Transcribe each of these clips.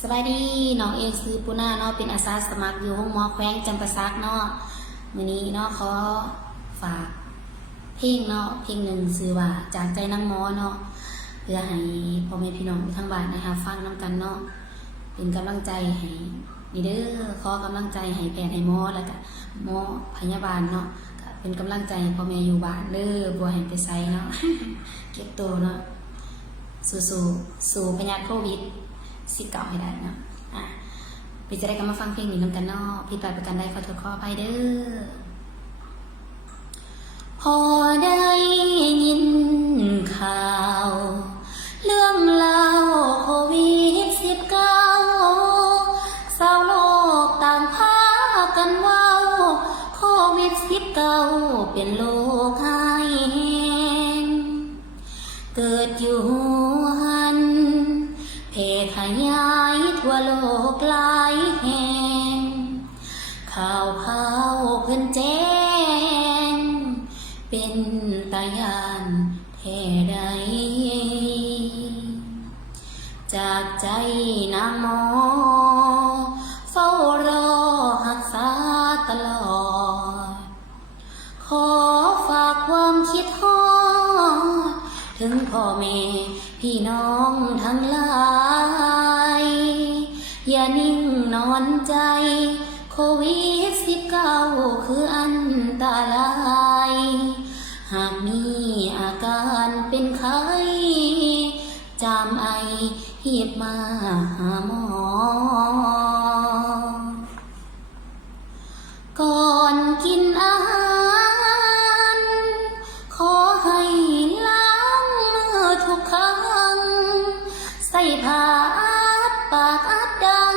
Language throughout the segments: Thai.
สวัสดีน้องเอกซื้อปูนาเนาะเป็นอาสาสมัครอยู่ห้องหมอแขวงจำปาสักเนาะมื้อนี้เนาะขอฝากเพลงเนาะเพลงหนึ่งชื่อว่าจากใจนางหมอเนาะเพื่อให้พ่อแม่พี่น้องทั้งบ้านนะคะฟังนำกันเนาะเป็นกำลังใจให้นี่เด้อขอกำลังใจให้แพทย์ให้หมอแล้วก็หมอพยาบาลเนาะก็เป็นกำลังใจให้พ่อแม่อยู่บ้านเด้อบ่ให้ไปไสเนาะ เก็บตัวเนาะสู้พยาธิโควิด19ให้ได้เนาะพี่จะได้กลับมาฟังเพลงนี้นำกันเนาะพี่ไปประกันได้ขอโทษขออภัยเด้อพอได้ยินข่าวเรื่องเล่าโควิด19ชาวโลกต่างพากันเว้าโควิด19เป็นโรคหายแห้งเกิดอยู่หันแพร่ขยายทั่วโลกหลายแห่งข่าวเพิ่นแจ้งเป็นตาย่านแท้ใดจากใจนางหมอเฝ้ารอรักษาตลอดขอฝากความคิดฮอดถึงพ่อแม่พี่น้องทั้งหลายอย่านิ่งนอนใจโควิด19คืออันตรายหากมีอาการเป็นไข้จามไอรีบมาหาหมอก่อนกินอาหารขอให้ล้างมือทุกครั้งใส่ผ้าอัดปากอัดดัง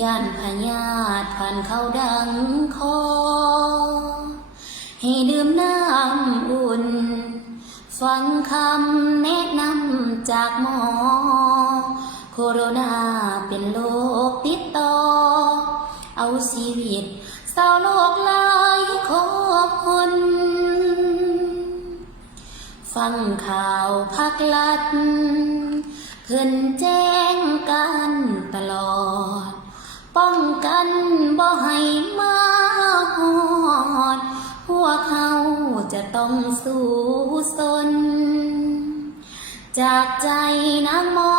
ย่านพยาธิผ่านเข้าดังคอให้ดื่มน้ำอุ่นฟังคำแนะนำจากหมอโคโรนาเป็นโรคติดต่อเอาชีวิตชาวโลกหลายคนฟังข่าวภาครัฐเพิ่นแจ้งกันตลอดป้องกันบ่ให้มาฮอดพวกเขาจะต้องสู้สนจากใจนางหมอ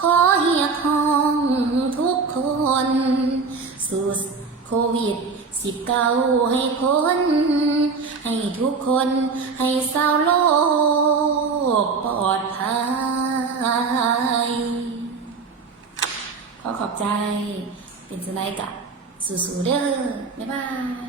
ขอเรียกร้องทุกคนสู้โควิด19ให้พ้นให้ทุกคนให้ชาวโลกปลอดภัยขอบใจเป็นจังได๋กะสู้ๆเด้อบ๊ายบาย